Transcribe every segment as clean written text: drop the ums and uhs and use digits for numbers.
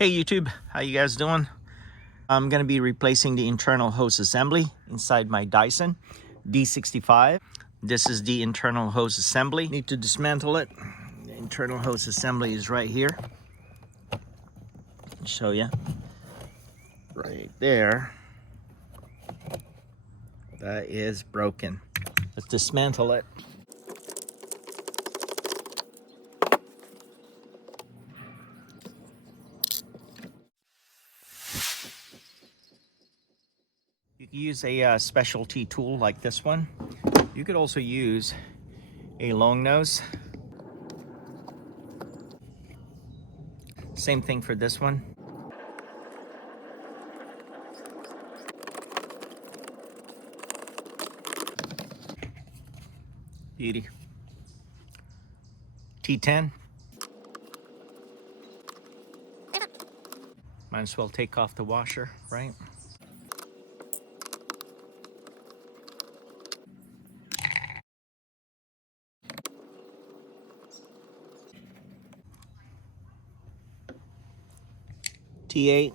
Hey YouTube, how you guys doing? I'm going to be replacing the internal hose assembly inside my Dyson DC65. This is the internal hose assembly. Need to dismantle it. The internal hose assembly is right here. I'll show you. Right there. That is broken. Let's dismantle it. You can use a specialty tool like this one. You could also use a long nose. Same thing for this one. Beauty. T10. Might as well take off the washer, right? T8.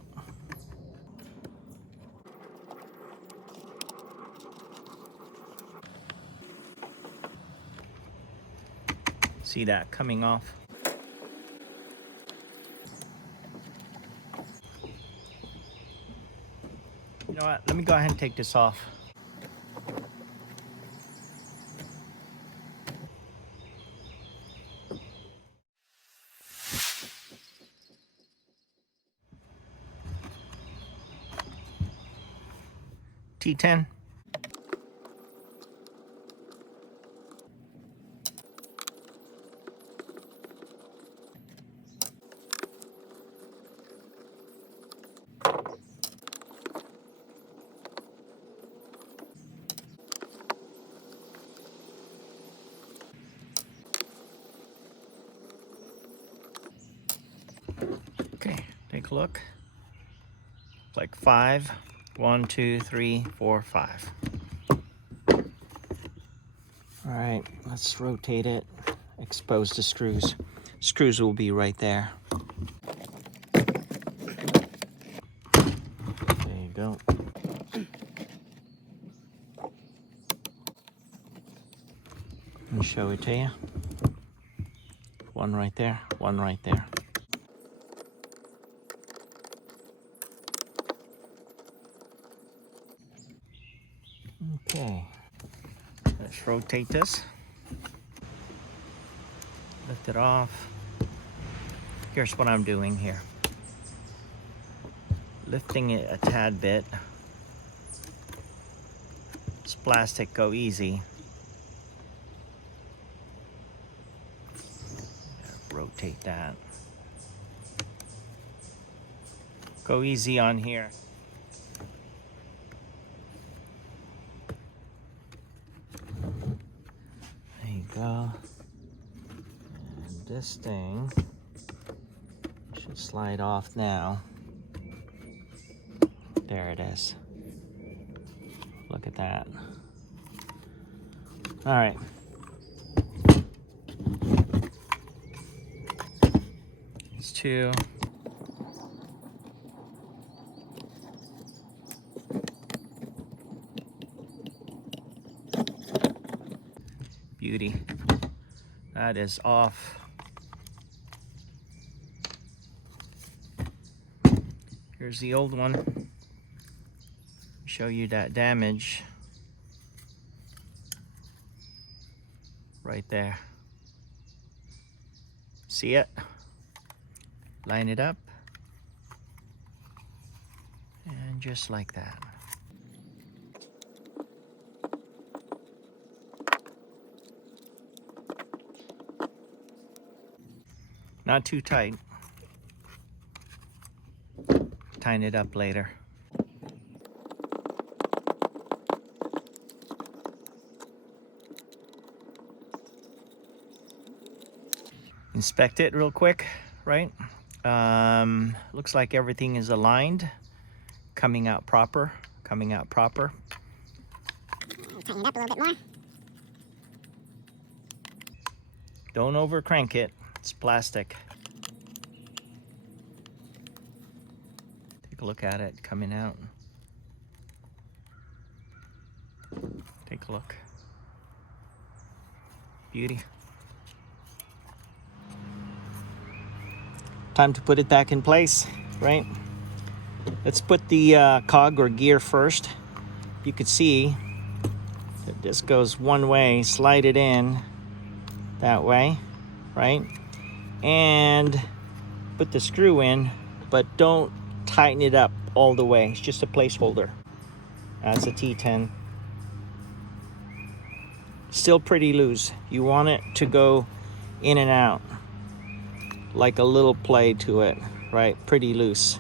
See that coming off. You know what? Let me go ahead and take this off. T10. Okay, take a look. It's like 5. 1, 2, 3, 4, 5. All right, let's rotate it. Expose the screws. Screws will be right there. There you go. Let me show it to you. One right there, one right there. Okay, let's rotate this. Lift it off. Here's what I'm doing here. Lifting it a tad bit. This plastic, go easy. Rotate that. Go easy on here. There you go. And this thing should slide off now. There it is. Look at that. All right. These two. Beauty. That is off. Here's the old one. Show you that damage. Right there. See it? Line it up. And just like that. Not too tight. Tighten it up later. Inspect it real quick, right? Looks like everything is aligned. Coming out proper. Coming out proper. Tighten it up a little bit more. Don't over crank it. It's plastic. Take a look at it coming out. Take a look. Beauty. Time to put it back in place, right? Let's put the cog or gear first. You could see that this goes one way, slide it in that way, right? And put the screw in, but don't tighten it up all the way. It's just a placeholder. That's a T10. Still pretty loose. You want it to go in and out like a little play to it, right? Pretty loose.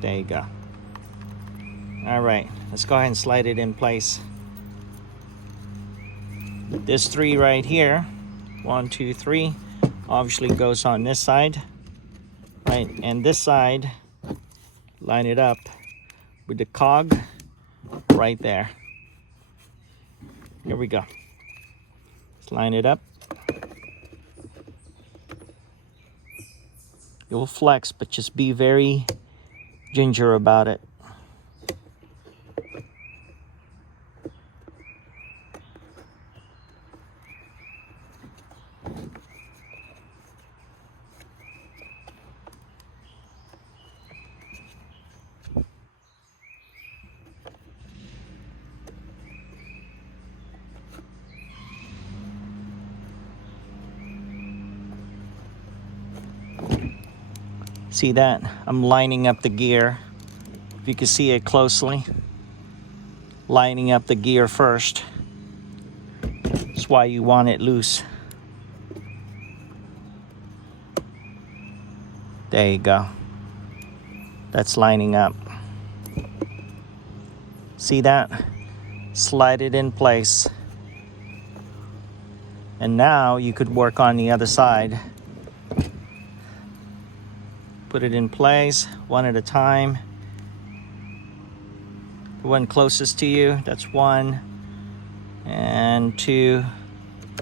There you go. All right, let's go ahead and slide it in place. This 3 right here, 1, 2, 3, obviously goes on this side, right? And this side, line it up with the cog right there. Here we go. Let's line it up. It will flex, but just be very ginger about it. See that? I'm lining up the gear. If you can see it closely, lining up the gear first. That's why you want it loose. There you go. That's lining up. See that? Slide it in place. And now you could work on the other side. Put it in place one at a time. The one closest to you, that's 1 and 2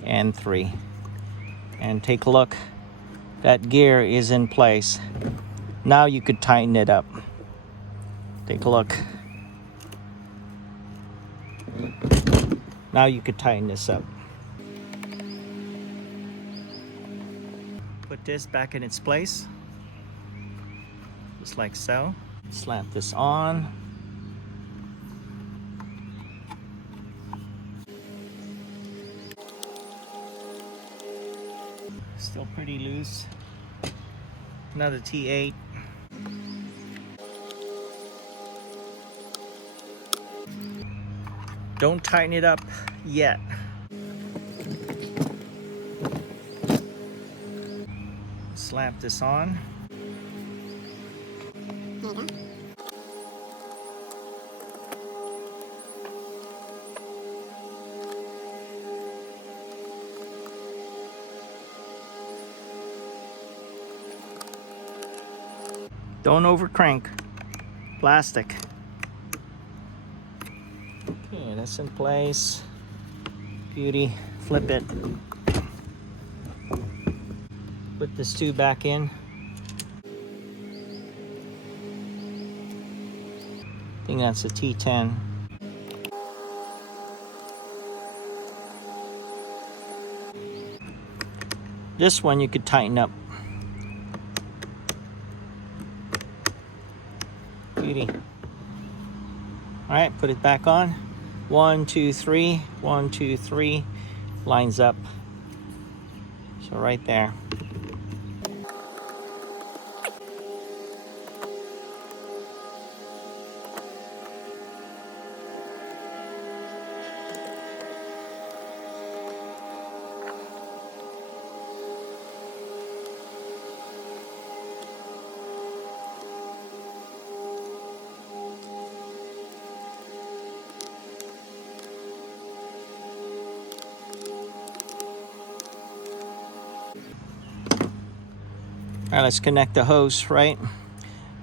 and 3. And take a look. That gear is in place. Now you could tighten it up. Take a look. Now you could tighten this up. Put this back in its place. Just like so. Slap this on. Still pretty loose. Another T8. Don't tighten it up yet. Slap this on. There you go. Don't over crank. Plastic. Okay, that's in place. Beauty. Flip it. Put this tube back in. I think that's a T10. This one you could tighten up. Beauty. All right, put it back on. 1, 2, 3. 1, 2, 3. Lines up. So right there. All right, let's connect the hose, right?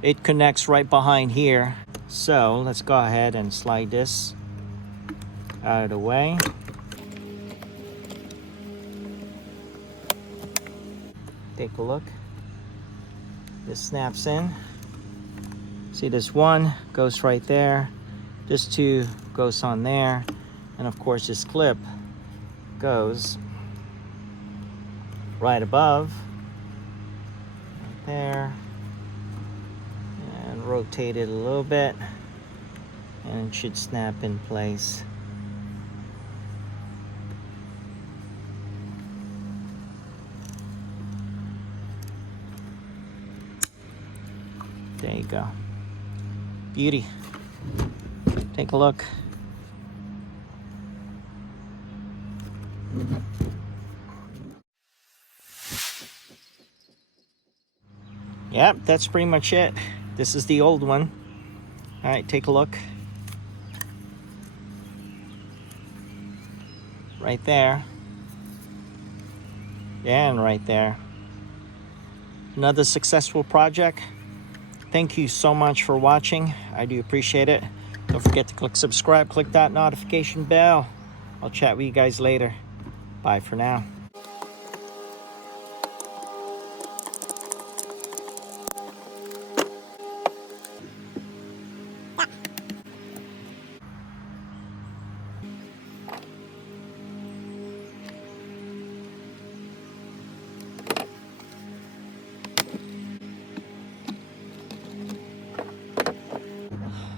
It connects right behind here. So let's go ahead and slide this out of the way. Take a look. This snaps in. See, this one goes right there. This two goes on there. And of course, this clip goes right above, right there. And rotate it a little bit. And it should snap in place. There you go. Beauty. Take a look. Yep, that's pretty much it. This is the old one. All right, take a look. Right there. And right there. Another successful project. Thank you so much for watching. I do appreciate it. Don't forget to click subscribe, click that notification bell. I'll chat with you guys later. Bye for now.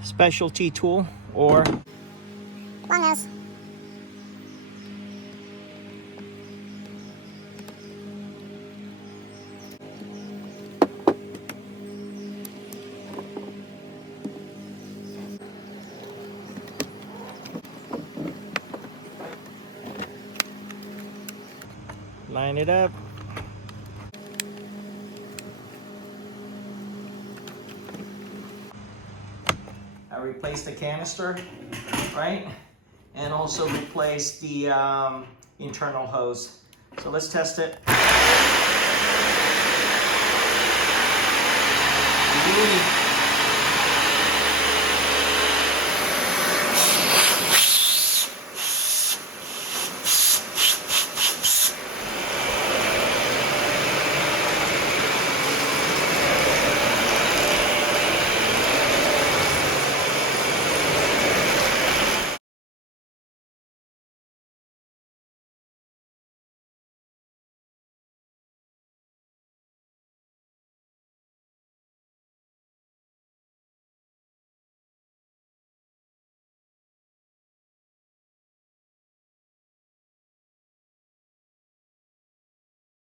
Specialty tool or Long nose. line it up. I replaced the canister, right? And also replaced the internal hose. So let's test it. Beauty.